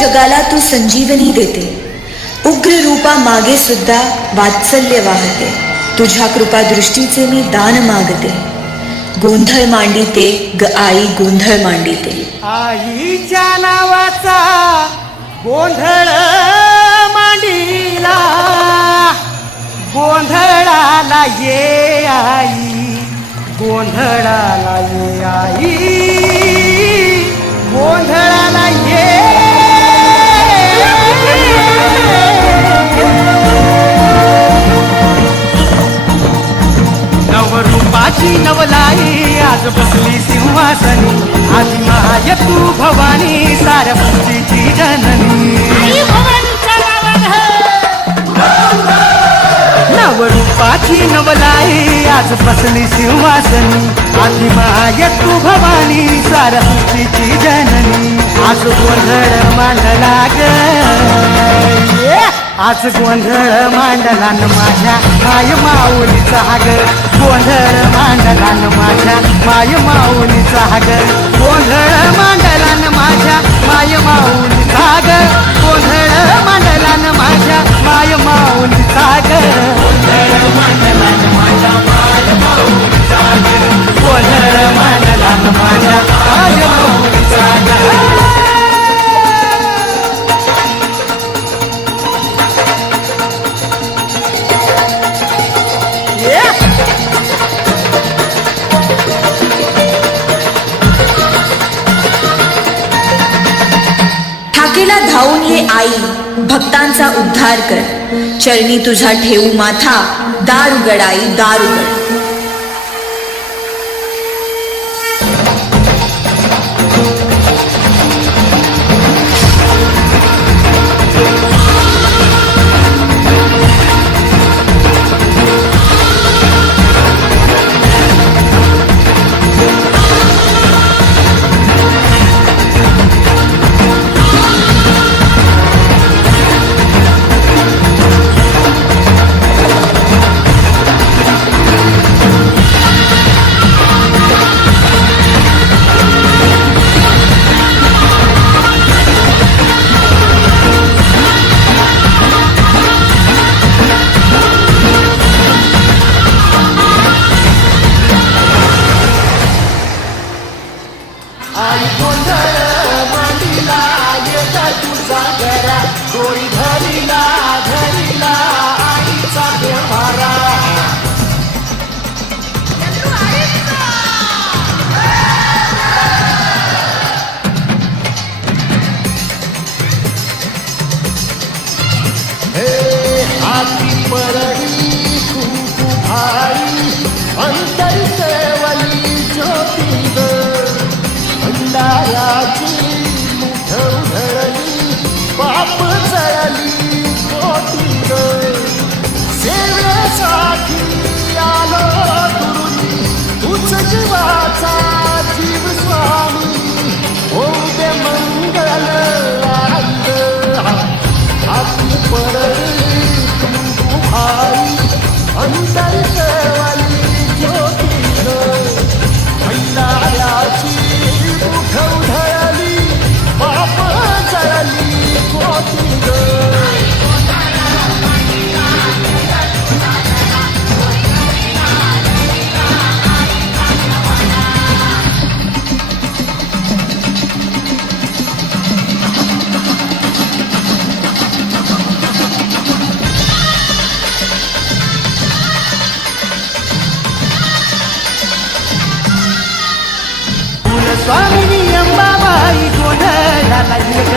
जगाला तू संजीवनी देते, उग्र रूपा मागे सुद्धा वात्सल्य वाहते, तुझ्या कृपा दृष्टीचे मी दान मागते, गोंधळ मांडिते ग आई गोंधळ मांडिते. आईच्या नावाचा गोंधळ मांडिला, गोंधळाला ये आई, गोंधळाला ये आई, गोंधळाला ये. नवरूपाची नवलाई आज बसली सिंहासनी, आधी महाय तू भवानी साऱ्या सृष्टीची जननी. नवरूपाची नवलाई आज बसली सिंहासनी, आधी महाय तू भवानी साऱ्या सृष्टीची जननी. आज गोंधळ मांडला ग, आज गोंधळ मांडला न माझ्या माय माऊलीचा ग, गोंधळ मांडला न माझ्या माय माऊलीचा ग, गोंधळ मांडला न माझ्या माय माऊलीचा ग, गोंधळ मांडला न माझ्या माय माऊलीचा ग, गोंधळ मांडला न माझ्या माय माऊलीचा ग, गोंधळ मांडला न माझ्या माय माऊलीचा ग. ठाकेला धावून ये आई, भक्तांचा उद्धार कर, चरणी तुझा ठेवू माथा, दार उघड आई दार उघड. आई गोंधळ मांडिला येता तुझा घरा, डोळी धरिला धरिला आईचा देवारा. हाती परडी कुंकू भाई, अंतर सेवली ज्योती ग, भंडाऱ्याची मुठ उधळली, पाप जळली पोटी ग, सेवेसाठी आलो दुरुनी, तुझ जीवाचा जीव स्वामी, होऊ दे मंगल आनंद. हाती पडली कुंकू भाई, अंतर सेवली ज्योती ग, भंडाऱ्याची मुठ उधळली, पाप जळली पोटी ग. स्वामिनी अंबाबाई गोंधळाला ये ग,